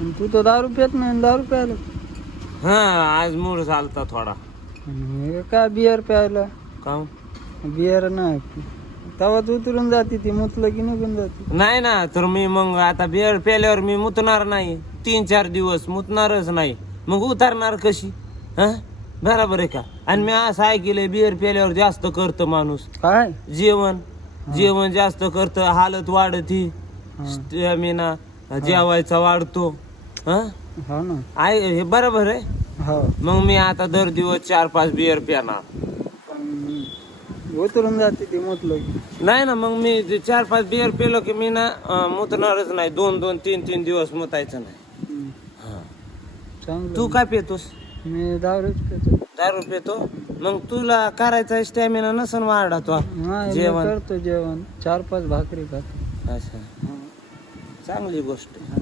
आणि तू तर दारू पित नाही, दारू प्यायला. हा आज मूड चालता थोडा. आणि हे काय बियर प्यायला? का बियर नाही तवाच उतरून जाते ती, मुतलं की निघून जाते. नाही ना, तर मी मग आता बिअर प्याल्यावर मी मुतणार नाही, 3-4 दिवस मुतणारच नाही, मग उतरणार कशी? हा बरोबर आहे का? आणि मी असं ऐकलंय बिअर प्याल्यावर जास्त करतं माणूस काय जेवण जास्त करतं, हालत वाढती, स्टॅमिना जेवायचा वाढतो. हा हो ना. हे बरोबर आहे. हो मग मी आता दर दिवस 4-5 बिअर प्याणार. पण उतरून जाते ती मुतलं की. नाही ना, मग मी 4-5 बिअर पेलो की मी ना मुतणारच नाही, 2-2, 3-3 दिवस मुतायचं नाही. हा. चांगलं. तू काय पितोस? मी दारूच पितो. दारू पितो? मग तुला करायचा स्टॅमिना नसन वाढा तो नाही मी जेवण. करतो जेवण, 4-5 भाकरी खातो. अच्छा, चांगली गोष्ट आहे.